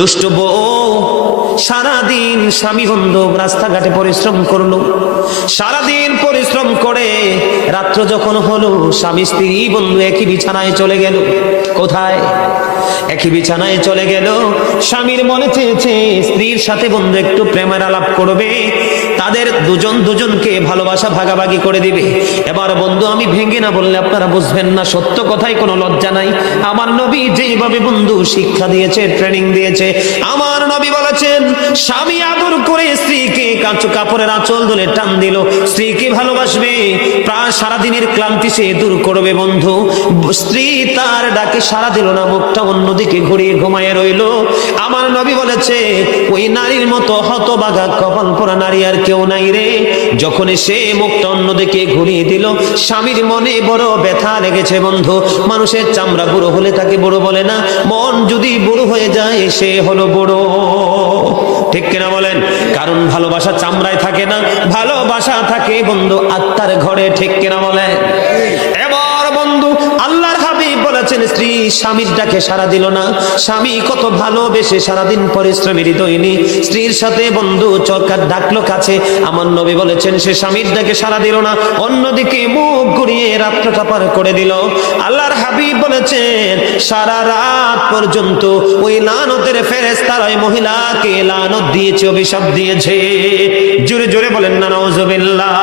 দুষ্ট বউ সারাদিন স্বামী বন্ধু রাস্তাঘাটে পরিশ্রম করলো, সারাদিন পরিশ্রম করে রাত্র যখন হলো স্বামী স্ত্রী বন্ধু একই বিছানায় চলে গেল। কোথায়? একই বিছানায় চলে গেল। স্বামীর মনে চেয়েছে স্ত্রীর সাথে বন্ধু একটু প্রেমের আলাপ করবে, তাদের দুজন দুজনকে ভালোবাসা ভাগাভাগি করে দিবে। এবার বন্ধু আমি ভেঙে না বললে আপনারা বুঝবেন না, সত্য কথায় কোনো লজ্জা নাই। আমার নবী যেইভাবে বন্ধু শিক্ষা দিয়েছে, ট্রেনিং দিয়েছে, আমার নবী বলেছেন স্বামী আদর করে স্ত্রীকে কাপড়ের আঁচল ধরে টান দিল, স্ত্রীকে ভালোবাসবে, প্রায় সারাদিনের ক্লান্তি সে দূর করবে। বন্ধু স্ত্রী তার ডাকে সারা দিল না, মুখটা অন্যদিকে ঘুরিয়ে ঘুমায় রইল। আমার নবী বলেছে ওই নারীর মতো হতভাগা কপাল পোড়া নারী আর কেউ নাই রে। যখন সে মুখটা অন্যদিকে ঘুরিয়ে দিল, স্বামীর মনে বড় ব্যথা লেগেছে। বন্ধু মানুষের চামড়া বুড়ো হলে তাকে বুড়ো বলে না, মন যদি বুড়ো হয়ে যায় সে হলো বুড়ো। ঠিক কিনা বলেন? কারণ ভালোবাসা চামড়ায় থাকে না, ভালোবাসা থাকে বন্ধু আত্মার ঘরে। ঠিক কিনা বলেন? এবার বন্ধু আল্লাহর হাবিব বলেছেন স্ত্রী স্বামীর ডাকে সাড়া দিল না। স্বামী কত ভালোবেসে সারাদিন পরিশ্রমী হৃদয়নি স্ত্রীর সাথে বন্ধু চরকার ডাকলো কাছে, আমার নবী বলেছেন সে স্বামীর ডাকে সাড়া দিল না, অন্যদিকে মুখ ঘুরিয়ে রাত্রটা পার করে দিল। আল্লাহর হাবিব বলেছেন সারা রাত পর্যন্ত ওই লানতের ফেরেশতারা ওই মহিলাকে লানত দিয়েছে, অভিশাপ দিয়েছে। জোরে জোরে বলেন না নাউজুবিল্লাহ।